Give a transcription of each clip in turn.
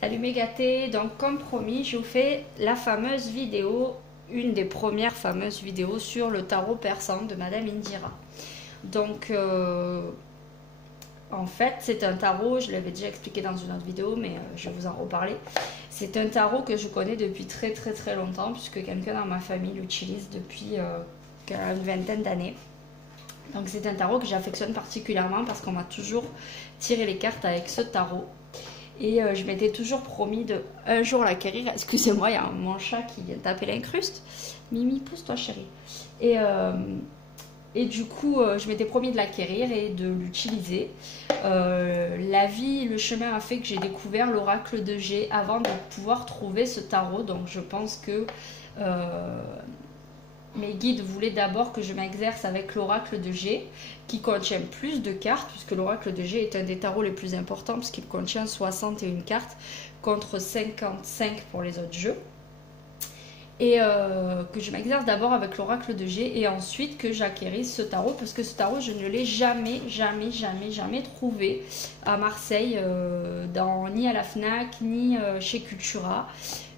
Salut mes gâtés, donc comme promis je vous fais la fameuse vidéo, une des premières fameuses vidéos sur le tarot persan de Madame Indira. Donc en fait c'est un tarot, je l'avais déjà expliqué dans une autre vidéo mais je vais vous en reparler. C'est un tarot que je connais depuis très longtemps puisque quelqu'un dans ma famille l'utilise depuis une vingtaine d'années. Donc c'est un tarot que j'affectionne particulièrement parce qu'on m'a toujours tiré les cartes avec ce tarot. Et je m'étais toujours promis de un jour l'acquérir. Excusez-moi, il y a mon chat qui vient taper l'incruste. Mimi, pousse-toi chérie. Et du coup, je m'étais promis de l'acquérir et de l'utiliser. La vie, le chemin a fait que j'ai découvert l'oracle de G avant de pouvoir trouver ce tarot. Donc je pense que mes guides voulaient d'abord que je m'exerce avec l'oracle de G, qui contient plus de cartes, puisque l'oracle de G est un des tarots les plus importants, puisqu'il contient 61 cartes, contre 55 pour les autres jeux. Et que je m'exerce d'abord avec l'oracle de G, et ensuite que j'acquérisse ce tarot, parce que ce tarot, je ne l'ai jamais trouvé à Marseille, ni à la FNAC, ni chez Cultura.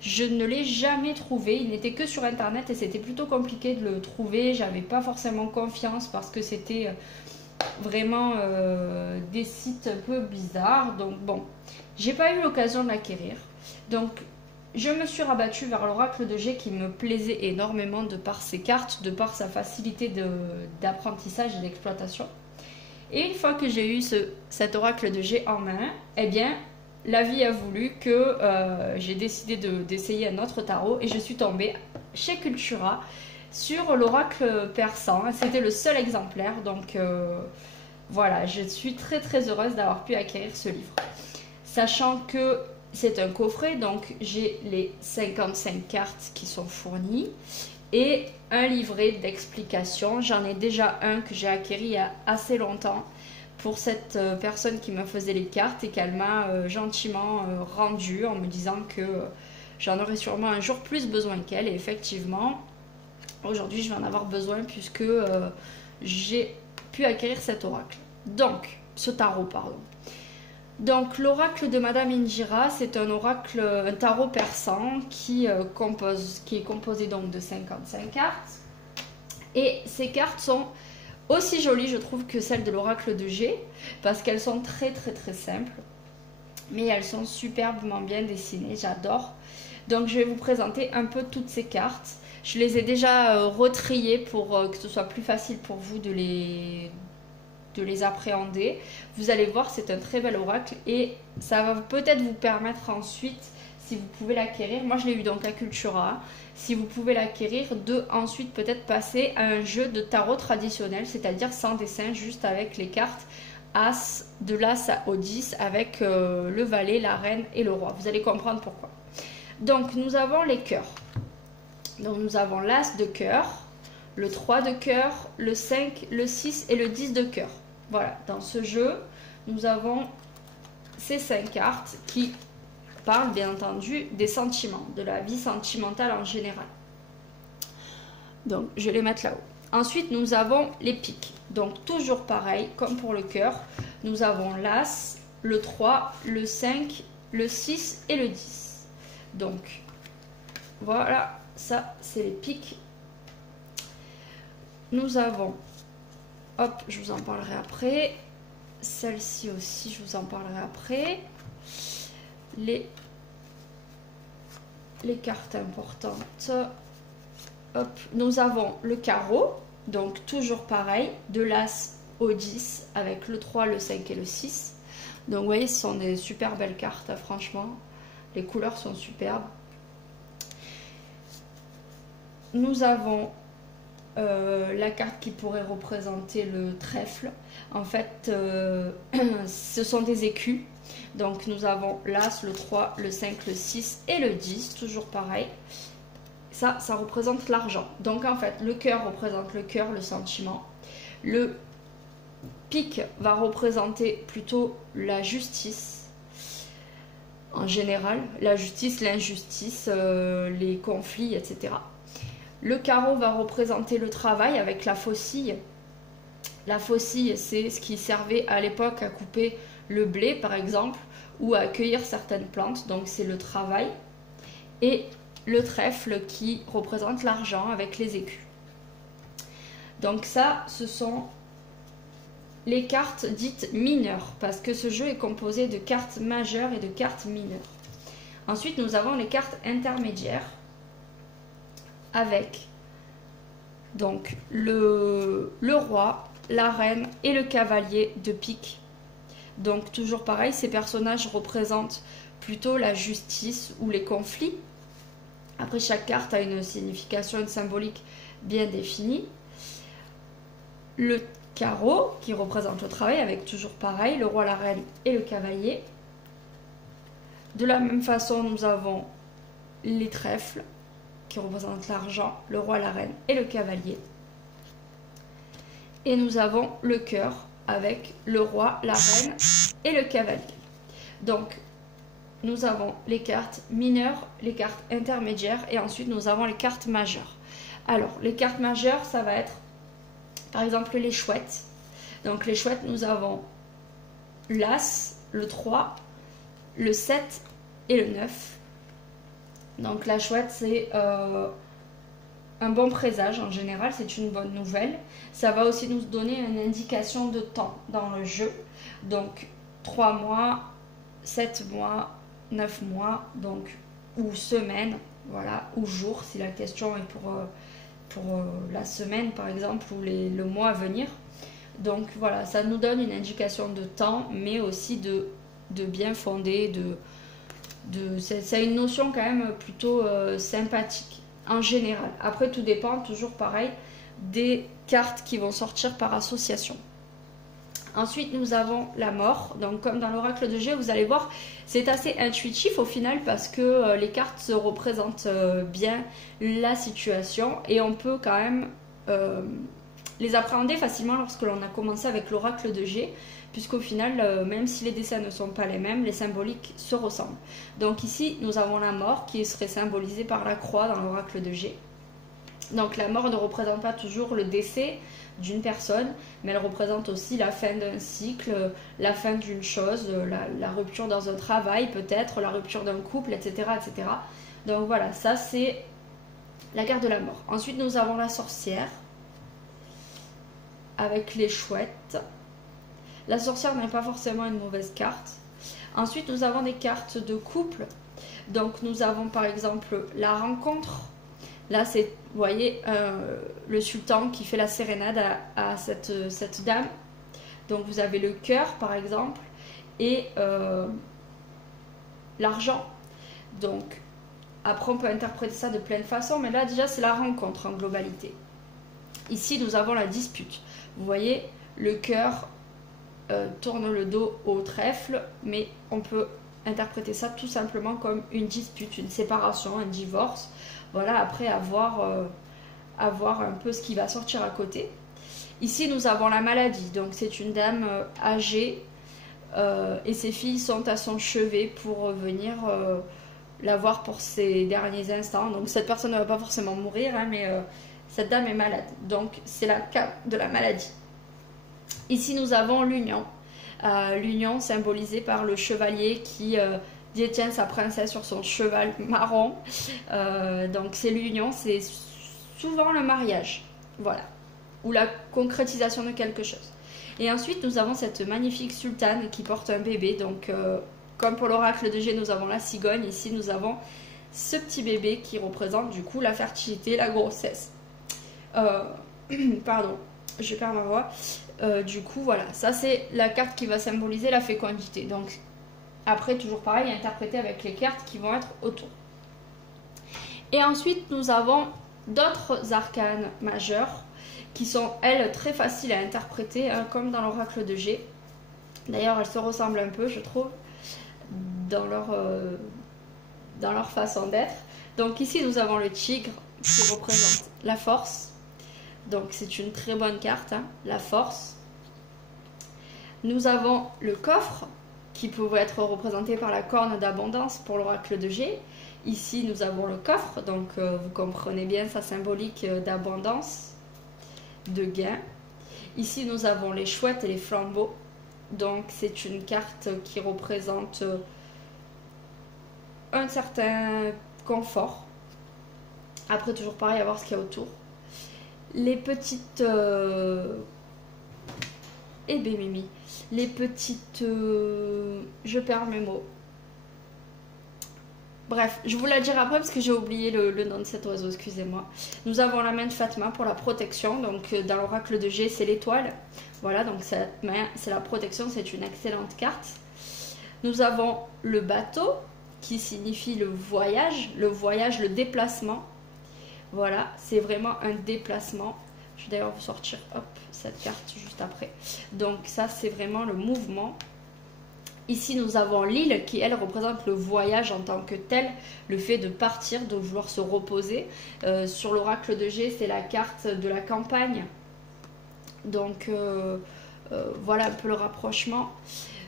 Je ne l'ai jamais trouvé, il n'était que sur internet et c'était plutôt compliqué de le trouver. J'avais pas forcément confiance parce que c'était vraiment des sites un peu bizarres. Donc bon, j'ai pas eu l'occasion de l'acquérir. Donc je me suis rabattue vers l'oracle de G qui me plaisait énormément de par ses cartes, de par sa facilité d'apprentissage et d'exploitation. Et une fois que j'ai eu cet oracle de G en main, eh bien la vie a voulu que j'ai décidé d'essayer un autre tarot et je suis tombée chez Cultura sur l'oracle persan. C'était le seul exemplaire, donc voilà, je suis très heureuse d'avoir pu acquérir ce livre. Sachant que c'est un coffret, donc j'ai les 55 cartes qui sont fournies et un livret d'explications. J'en ai déjà un que j'ai acquéri il y a assez longtemps pour cette personne qui me faisait les cartes et qu'elle m'a gentiment rendu en me disant que j'en aurais sûrement un jour plus besoin qu'elle. Et effectivement, aujourd'hui je vais en avoir besoin puisque j'ai pu acquérir cet oracle. Donc, ce tarot, pardon. Donc l'oracle de Madame Indira, c'est un oracle, un tarot persan qui est composé donc de 55 cartes. Et ces cartes sont aussi jolies, je trouve, que celles de l'oracle de G, parce qu'elles sont très simples, mais elles sont superbement bien dessinées, j'adore. Donc je vais vous présenter un peu toutes ces cartes. Je les ai déjà retriées pour que ce soit plus facile pour vous de les appréhender. Vous allez voir, c'est un très bel oracle et ça va peut-être vous permettre ensuite, si vous pouvez l'acquérir, moi je l'ai eu donc à Cultura, si vous pouvez l'acquérir, de ensuite peut-être passer à un jeu de tarot traditionnel, c'est-à-dire sans dessin, juste avec les cartes As, de l'As au 10, avec le valet, la reine et le roi. Vous allez comprendre pourquoi. Donc nous avons les cœurs. Donc nous avons l'As de cœur, le 3 de cœur, le 5, le 6 et le 10 de cœur. Voilà, dans ce jeu, nous avons ces 5 cartes qui parle bien entendu des sentiments, de la vie sentimentale en général. Donc je vais les mettre là-haut. Ensuite nous avons les piques. Donc toujours pareil, comme pour le cœur, nous avons l'As, le 3, le 5, le 6 et le 10. Donc voilà, ça c'est les piques. Nous avons, hop, je vous en parlerai après. Celle-ci aussi, je vous en parlerai après. Les cartes importantes. Hop, nous avons le carreau, donc toujours pareil, de l'As au 10 avec le 3, le 5 et le 6. Donc vous voyez, ce sont des super belles cartes, franchement. Les couleurs sont superbes. Nous avons la carte qui pourrait représenter le trèfle. En fait, ce sont des écus. Donc nous avons l'As, le 3, le 5, le 6 et le 10, toujours pareil. Ça représente l'argent. Donc en fait, le cœur représente le cœur, le sentiment. Le pique va représenter plutôt la justice. En général, la justice, l'injustice, les conflits, etc. Le carreau va représenter le travail avec la faucille. La faucille, c'est ce qui servait à l'époque à couper le blé, par exemple, ou à accueillir certaines plantes, donc c'est le travail. Et le trèfle qui représente l'argent avec les écus. Donc ça, ce sont les cartes dites mineures, parce que ce jeu est composé de cartes majeures et de cartes mineures. Ensuite, nous avons les cartes intermédiaires avec donc le roi, la reine et le cavalier de pique. Donc toujours pareil, ces personnages représentent plutôt la justice ou les conflits. Après, chaque carte a une signification, une symbolique bien définie. Le carreau qui représente le travail avec toujours pareil, le roi, la reine et le cavalier. De la même façon, nous avons les trèfles qui représentent l'argent, le roi, la reine et le cavalier. Et nous avons le cœur avec le roi, la reine et le cavalier. Donc, nous avons les cartes mineures, les cartes intermédiaires et ensuite nous avons les cartes majeures. Alors, les cartes majeures, ça va être par exemple les chouettes. Donc, les chouettes, nous avons l'As, le 3, le 7 et le 9. Donc, la chouette, c'est un bon présage en général, c'est une bonne nouvelle. Ça va aussi nous donner une indication de temps dans le jeu. Donc 3 mois, 7 mois, 9 mois, donc, ou semaine, voilà, ou jour si la question est pour la semaine par exemple, ou le mois à venir. Donc voilà, ça nous donne une indication de temps, mais aussi de bien fondé, c'est une notion quand même plutôt sympathique en général. Après, tout dépend, toujours pareil, des cartes qui vont sortir par association. Ensuite, nous avons la mort. Donc, comme dans l'oracle de G, vous allez voir, c'est assez intuitif au final parce que les cartes se représentent bien la situation et on peut quand même les appréhender facilement lorsque l'on a commencé avec l'oracle de G, puisqu'au final, même si les dessins ne sont pas les mêmes, les symboliques se ressemblent. Donc ici, nous avons la mort qui serait symbolisée par la croix dans l'oracle de G. Donc la mort ne représente pas toujours le décès d'une personne, mais elle représente aussi la fin d'un cycle, la fin d'une chose, la rupture dans un travail peut-être, la rupture d'un couple, etc., etc. Donc voilà, ça c'est la carte de la mort. Ensuite, nous avons la sorcière avec les chouettes. La sorcière n'est pas forcément une mauvaise carte. Ensuite, nous avons des cartes de couple. Donc, nous avons par exemple la rencontre. Là, c'est, vous voyez, le sultan qui fait la sérénade à cette dame. Donc, vous avez le cœur, par exemple, et l'argent. Donc, après, on peut interpréter ça de plein de façons, mais là, déjà, c'est la rencontre en globalité. Ici, nous avons la dispute. Vous voyez, le cœur tourne le dos au trèfle, mais on peut interpréter ça tout simplement comme une dispute, une séparation, un divorce. Voilà, après avoir un peu ce qui va sortir à côté. Ici, nous avons la maladie. Donc, c'est une dame âgée et ses filles sont à son chevet pour venir la voir pour ses derniers instants. Donc, cette personne ne va pas forcément mourir, hein, mais cette dame est malade. Donc, c'est la carte de la maladie. Ici, nous avons l'union. L'union symbolisée par le chevalier qui détient sa princesse sur son cheval marron. Donc, c'est l'union, c'est souvent le mariage. Voilà. Ou la concrétisation de quelque chose. Et ensuite, nous avons cette magnifique sultane qui porte un bébé. Donc, comme pour l'oracle de G, nous avons la cigogne. Ici, nous avons ce petit bébé qui représente du coup la fertilité, la grossesse. Pardon, je perds ma voix. Du coup, voilà, ça c'est la carte qui va symboliser la fécondité. Donc, après, toujours pareil, interprété avec les cartes qui vont être autour. Et ensuite, nous avons d'autres arcanes majeures qui sont, elles, très faciles à interpréter, hein, comme dans l'oracle de G. D'ailleurs, elles se ressemblent un peu, je trouve, dans leur façon d'être. Donc ici, nous avons le tigre qui représente la force. Donc c'est une très bonne carte, hein, la force. Nous avons le coffre qui peut être représenté par la corne d'abondance pour l'oracle de G. Ici, nous avons le coffre, donc vous comprenez bien sa symbolique d'abondance, de gain. Ici, nous avons les chouettes et les flambeaux Donc c'est une carte qui représente un certain confort. Après toujours pareil, à voir ce qu'il y a autour. Les petites... Eh ben Mimi. Les petites... Je perds mes mots. Bref, je vous la dirai après parce que j'ai oublié le nom de cet oiseau, excusez-moi. Nous avons la main de Fatma pour la protection. Donc dans l'oracle de G, c'est l'étoile. Voilà, donc cette main, c'est la protection, c'est une excellente carte. Nous avons le bateau qui signifie le voyage, le déplacement. Voilà, c'est vraiment un déplacement. Je vais d'ailleurs vous sortir hop, cette carte juste après. Donc ça, c'est vraiment le mouvement. Ici, nous avons l'île qui, elle, représente le voyage en tant que tel, le fait de partir, de vouloir se reposer. Sur l'oracle de G, c'est la carte de la campagne. Donc, voilà un peu le rapprochement.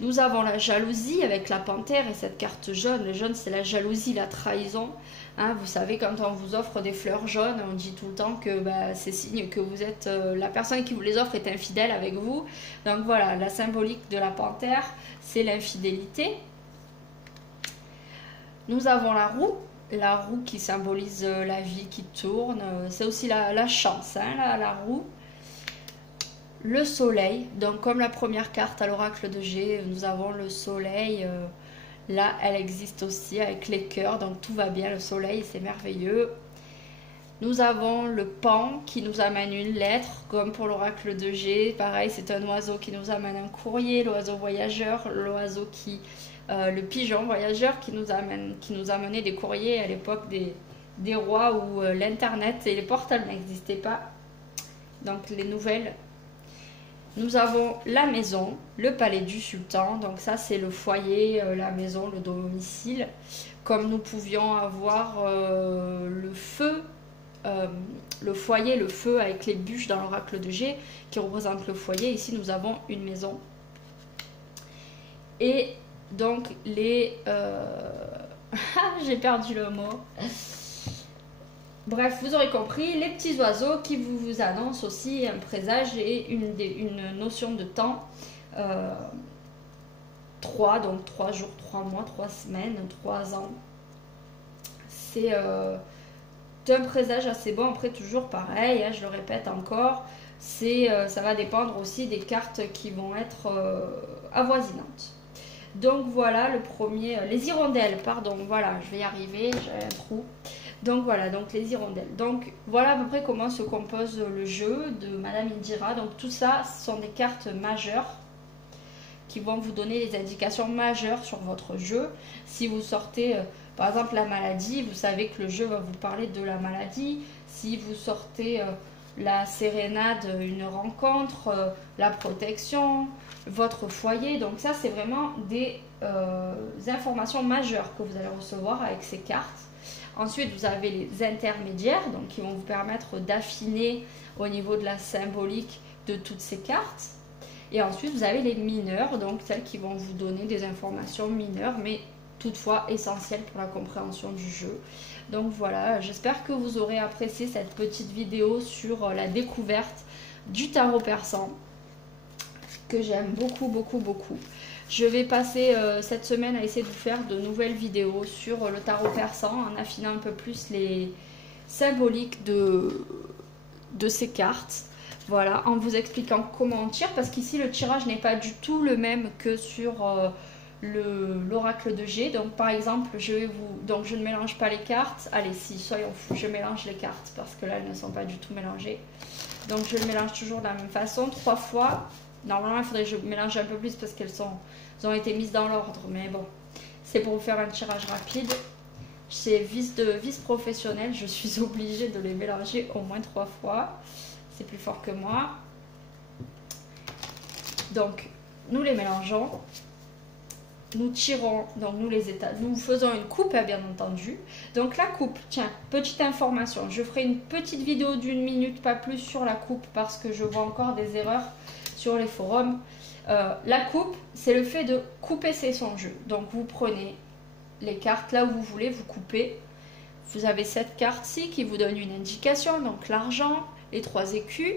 Nous avons la jalousie avec la panthère et cette carte jaune. Le jaune, c'est la jalousie, la trahison. Hein, vous savez, quand on vous offre des fleurs jaunes, on dit tout le temps que bah, c'est signe que vous êtes la personne qui vous les offre est infidèle avec vous. Donc voilà, la symbolique de la panthère, c'est l'infidélité. Nous avons la roue qui symbolise la vie qui tourne. C'est aussi la chance, hein, la roue. Le soleil, donc comme la première carte à l'oracle de G, nous avons le soleil. Là, elle existe aussi avec les cœurs, donc tout va bien, le soleil, c'est merveilleux. Nous avons le pan qui nous amène une lettre, comme pour l'oracle de G. Pareil, c'est un oiseau qui nous amène un courrier, l'oiseau voyageur, l'oiseau qui... le pigeon voyageur qui nous amenait des courriers à l'époque des rois où l'internet et les portables n'existaient pas. Donc les nouvelles. Nous avons la maison, le palais du sultan, donc ça c'est le foyer, la maison, le domicile. Comme nous pouvions avoir le feu, le foyer, le feu avec les bûches dans l'oracle de G qui représente le foyer. Ici nous avons une maison. Et donc les... j'ai perdu le mot. Bref, vous aurez compris, les petits oiseaux qui vous annoncent aussi un présage et une notion de temps. 3, donc 3 jours, 3 mois, 3 semaines, 3 ans. C'est un présage assez bon. Après, toujours pareil, hein, je le répète encore, ça va dépendre aussi des cartes qui vont être avoisinantes. Donc voilà, le premier, les hirondelles, pardon, voilà, je vais y arriver, j'ai un trou. Donc voilà, donc les hirondelles. Donc voilà à peu près comment se compose le jeu de Madame Indira. Donc tout ça, ce sont des cartes majeures qui vont vous donner les indications majeures sur votre jeu. Si vous sortez, par exemple, la maladie, vous savez que le jeu va vous parler de la maladie. Si vous sortez la sérénade, une rencontre, la protection, votre foyer. Donc ça, c'est vraiment des informations majeures que vous allez recevoir avec ces cartes. Ensuite, vous avez les intermédiaires, donc qui vont vous permettre d'affiner au niveau de la symbolique de toutes ces cartes. Et ensuite, vous avez les mineurs, donc celles qui vont vous donner des informations mineures, mais toutefois essentielles pour la compréhension du jeu. Donc voilà, j'espère que vous aurez apprécié cette petite vidéo sur la découverte du tarot persan, que j'aime beaucoup, beaucoup, beaucoup. Je vais passer cette semaine à essayer de vous faire de nouvelles vidéos sur le tarot persan en affinant un peu plus les symboliques de ces cartes. Voilà, en vous expliquant comment on tire, parce qu'ici le tirage n'est pas du tout le même que sur l'oracle de G. Donc par exemple, je ne mélange pas les cartes. Allez, si, soyons fous, je mélange les cartes parce que là elles ne sont pas du tout mélangées. Donc je le mélange toujours de la même façon, 3 fois. Normalement, il faudrait que je mélange un peu plus parce qu'elles ont été mises dans l'ordre. Mais bon, c'est pour vous faire un tirage rapide. C'est vice professionnel. Je suis obligée de les mélanger au moins 3 fois. C'est plus fort que moi. Donc, nous les mélangeons. Nous tirons, donc nous faisons une coupe, bien entendu. Donc la coupe, tiens, petite information. Je ferai une petite vidéo d'1 minute, pas plus, sur la coupe parce que je vois encore des erreurs sur les forums. La coupe, c'est le fait de couper son jeu. Donc vous prenez les cartes là où vous voulez, vous coupez. Vous avez cette carte-ci qui vous donne une indication, donc l'argent, les 3 écus.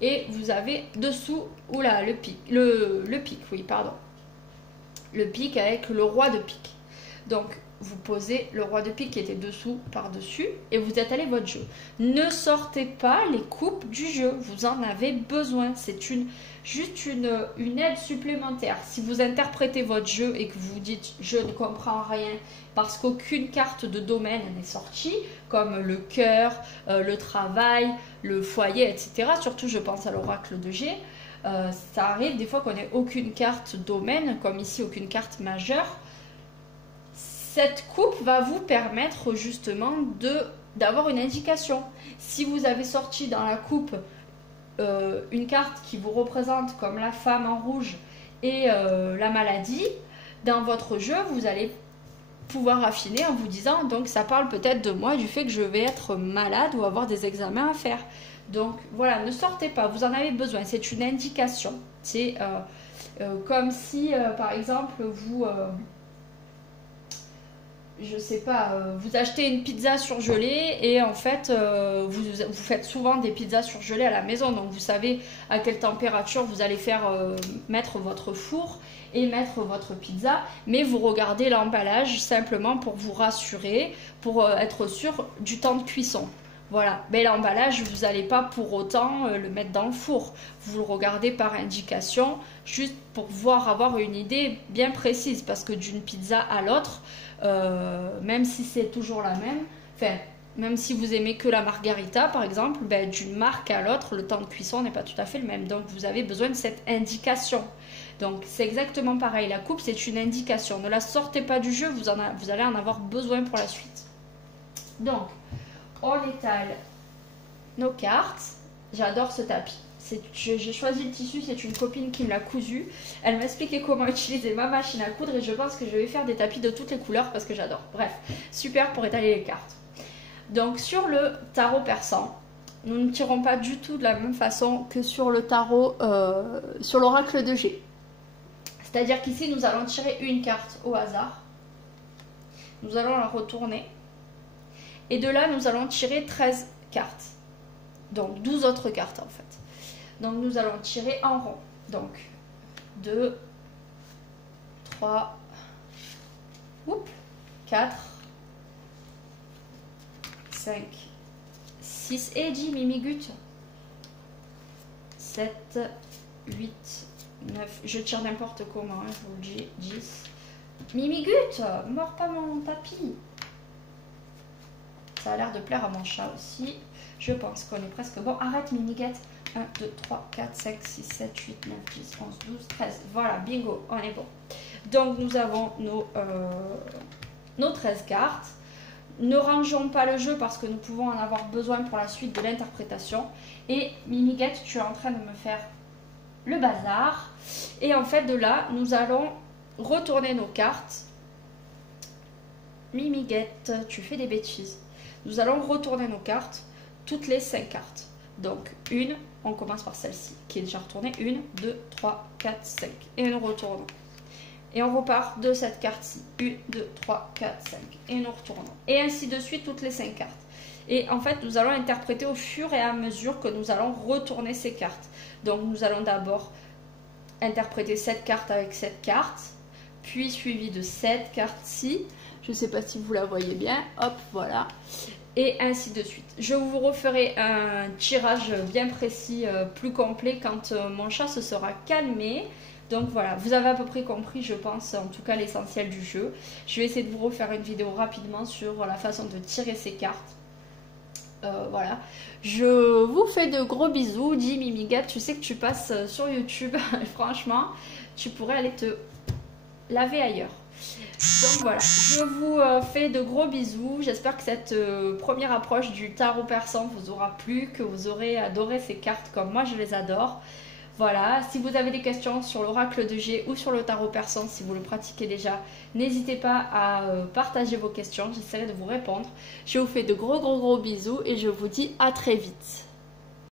et vous avez dessous, oula, le pic, oui, pardon. Le pic avec le roi de pique. Donc, vous posez le roi de pique qui était dessous, par-dessus, et vous étalez votre jeu. Ne sortez pas les coupes du jeu, vous en avez besoin. C'est juste une aide supplémentaire. Si vous interprétez votre jeu et que vous dites « je ne comprends rien » parce qu'aucune carte de domaine n'est sortie, comme le cœur, le travail, le foyer, etc. Surtout, je pense à l'oracle de G. Ça arrive des fois qu'on n'ait aucune carte domaine, comme ici, aucune carte majeure. Cette coupe va vous permettre justement d'avoir une indication. Si vous avez sorti dans la coupe une carte qui vous représente comme la femme en rouge et la maladie, dans votre jeu, vous allez pouvoir affiner en vous disant, donc ça parle peut-être de moi, du fait que je vais être malade ou avoir des examens à faire. Donc voilà, ne sortez pas, vous en avez besoin, c'est une indication. C'est comme si, par exemple, vous... je sais pas, vous achetez une pizza surgelée et en fait vous faites souvent des pizzas surgelées à la maison, donc vous savez à quelle température vous allez faire mettre votre four et mettre votre pizza, mais vous regardez l'emballage simplement pour vous rassurer, pour être sûr du temps de cuisson. Voilà, mais l'emballage, vous n'allez pas pour autant le mettre dans le four. Vous le regardez par indication, juste pour pouvoir avoir une idée bien précise, parce que d'une pizza à l'autre, même si c'est toujours la même, enfin, même si vous aimez que la margarita par exemple, ben, d'une marque à l'autre, le temps de cuisson n'est pas tout à fait le même. Donc vous avez besoin de cette indication. Donc c'est exactement pareil, la coupe c'est une indication. Ne la sortez pas du jeu, vous allez en avoir besoin pour la suite. Donc, on étale nos cartes. J'adore ce tapis. J'ai choisi le tissu, c'est une copine qui me l'a cousu. Elle m'a expliqué comment utiliser ma machine à coudre et je pense que je vais faire des tapis de toutes les couleurs parce que j'adore. Bref, super pour étaler les cartes. Donc sur le tarot persan, nous ne tirons pas du tout de la même façon que sur le tarot, sur l'oracle de G. C'est-à-dire qu'ici, nous allons tirer une carte au hasard. Nous allons la retourner. Et de là, nous allons tirer 13 cartes. Donc 12 autres cartes en fait. Donc nous allons tirer en rond. Donc 2, 3, 4, 5, 6 et 10 Mimigut. 7, 8, 9. Je tire n'importe comment, hein, je vous le dis. 10. Mimigut, mords pas mon tapis. Ça a l'air de plaire à mon chat aussi. Je pense qu'on est presque bon. Arrête, Mimiguette. 1, 2, 3, 4, 5, 6, 7, 8, 9, 10, 11, 12, 13. Voilà, bingo, on est bon. Donc, nous avons nos 13 cartes. Ne rangeons pas le jeu parce que nous pouvons en avoir besoin pour la suite de l'interprétation. Et Mimiguette, tu es en train de me faire le bazar. Et en fait, de là, nous allons retourner nos cartes. Mimiguette, tu fais des bêtises. Nous allons retourner nos cartes, toutes les 5 cartes. Donc, une, on commence par celle-ci, qui est déjà retournée. 1, 2, 3, 4, 5. Et nous retournons. Et on repart de cette carte-ci. 1, 2, 3, 4, 5. Et nous retournons. Et ainsi de suite, toutes les 5 cartes. Et en fait, nous allons interpréter au fur et à mesure que nous allons retourner ces cartes. Donc, nous allons d'abord interpréter cette carte avec cette carte, puis suivi de cette carte-ci. Je ne sais pas si vous la voyez bien. Hop, voilà. Et ainsi de suite. Je vous referai un tirage bien précis, plus complet, quand mon chat se sera calmé. Donc voilà, vous avez à peu près compris, je pense, en tout cas l'essentiel du jeu. Je vais essayer de vous refaire une vidéo rapidement sur la façon de tirer ces cartes. Voilà. Je vous fais de gros bisous. Dis Mimigat, tu sais que tu passes sur YouTube. Franchement, tu pourrais aller te laver ailleurs. Donc voilà, je vous fais de gros bisous. J'espère que cette première approche du tarot persan vous aura plu, que vous aurez adoré ces cartes comme moi je les adore. Voilà, si vous avez des questions sur l'oracle de G ou sur le tarot persan, si vous le pratiquez déjà, n'hésitez pas à partager vos questions, j'essaierai de vous répondre. Je vous fais de gros bisous et je vous dis à très vite.